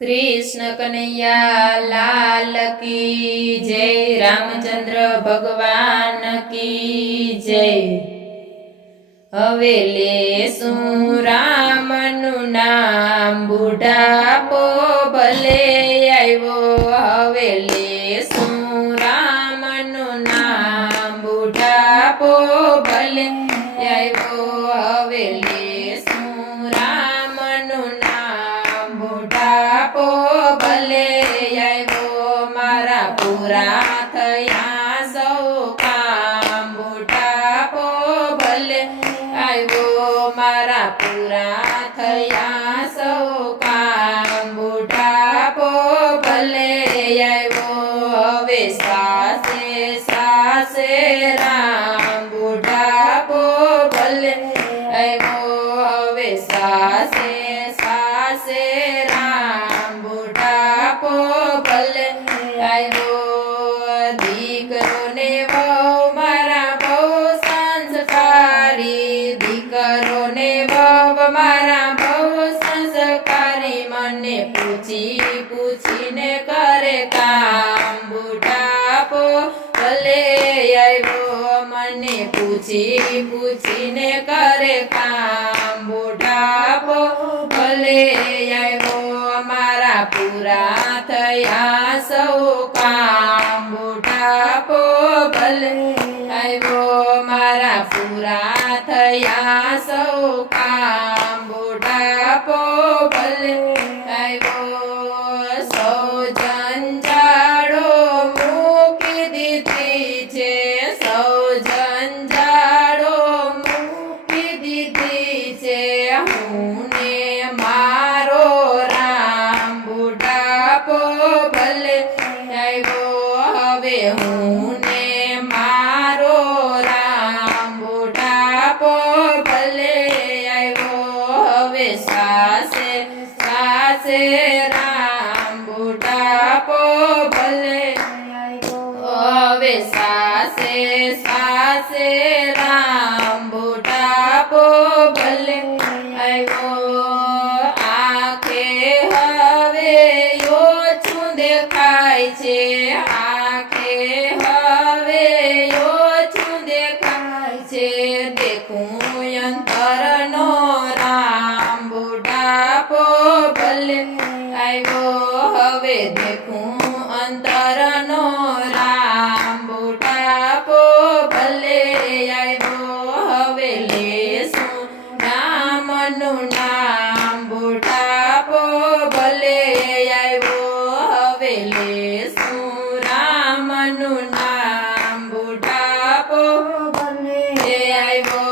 कृष्ण कन्हैया लाल की जय। रामचंद्र भगवान की जय। हवे लेशुं रामनु नाम बुढ़ापो भले आव्यो। हवे लेशुं रामनु नाम बुढ़ापो भले आव्यो। हवे लेशुं रामनु नाम बुढ़ापो भले आव्यो। मारा पूरा थया सौ काम बुढ़ापो भले आव्यो। मारा पूरा थया सौ काम बुढ़ापो भले आव्यो। हवे सासे सासे राम बुढ़ापो भले आव्यो। हवे सासे सासे राम बुढ़ापो भले आव्यो। दीकरो ने वहू मारा बहु संस्कारी। दीकरो ने वहू मारा बहु संस्कारी। मने पूछी पूछी ने करे काम बुढ़ापो भले आव्यो। मने पूछी पूछी ने करे काम बुढ़ापो भले आव्यो। मारा पूरा थया सौ काम बुढ़ापो भले आव्यो। मारा पूरा थया सौ काम बुढ़ापो भले आव्यो। सौ झंझाड़ो मूकी दीधी छे। सौ झंझाड़ो मूकी दीधी छे। हूँ ने मारो राम बुढ़ापो भले आव्यो। हवे हूँ ने मारो राम बुढ़ापो भले आव्यो। हवे सासे सासे राम बुढ़ापो भले आव्यो। हवे सासे सासे राम बुढ़ापो भले आव्यो। आखे हवे ओछुं देखाय छे। आखे हवे ओछुं देखाय छे। देखूं अंतरनो राम बुढ़ापो भले आव्यो। हवे देखूं अंतरनो राम बुढ़ापो भले आव्यो। हवे लेशुं रामनु नाम बुढ़ापो भले आव्यो। हवे लेशुं रामनु नाम बुढ़ापो भले आव्यो।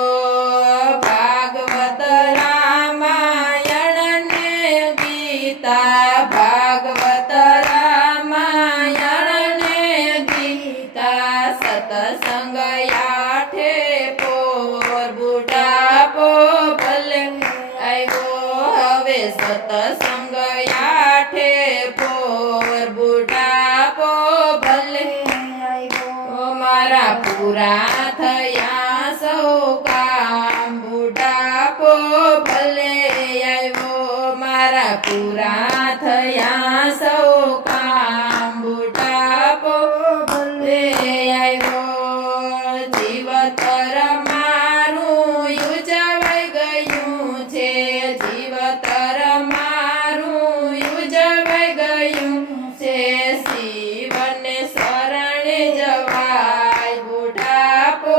भागवत रामायण ने गीता। भागवत रामायण ने गीता। सतसंग आठे पोर बुढ़ापो भले आव्यो। हवे सतसंग आठे पोर बुढ़ापो भले आव्यो। मारा पूरा थया सौ काम बुढ़ापो भले आव्यो। मारा पूरा थया सौ काम बुढ़ापो भले आव्यो। जीवतर मारुं युजवाई गयुं छे। जीवतर मारुं युजवाई गयुं छे। शिवने शरणे जवाय बुढ़ापो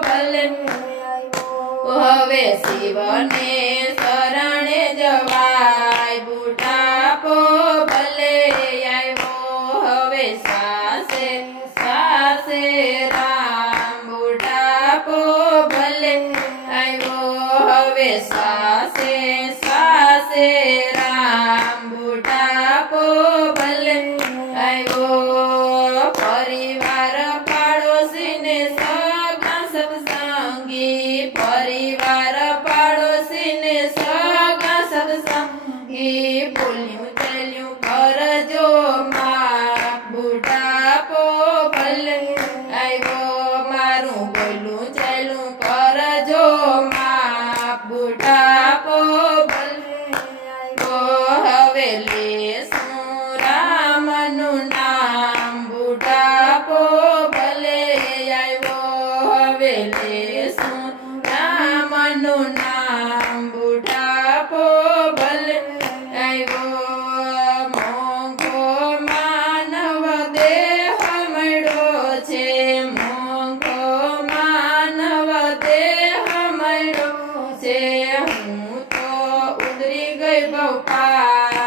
भले आव्यो। हवे शिवने शरणे जवाय बुढ़ापो भले आव्यो। हवे सासे सासे राम बुढ़ापो भले आव्यो। हवे सासे सासे राम बुढ़ापो भले आव्यो। परिवार पाड़ोशी ने सगा सत्संगी। परिवार पाड़ोशी ने सगा सत्संगी। बोल्यूं चाल्यूं करजो माफ बुढ़ापो भले आव्यो। मारूं बोलूं चाल्यूं करजो माफ बुढ़ापो भले आव्यो। हवे लेशुं થાય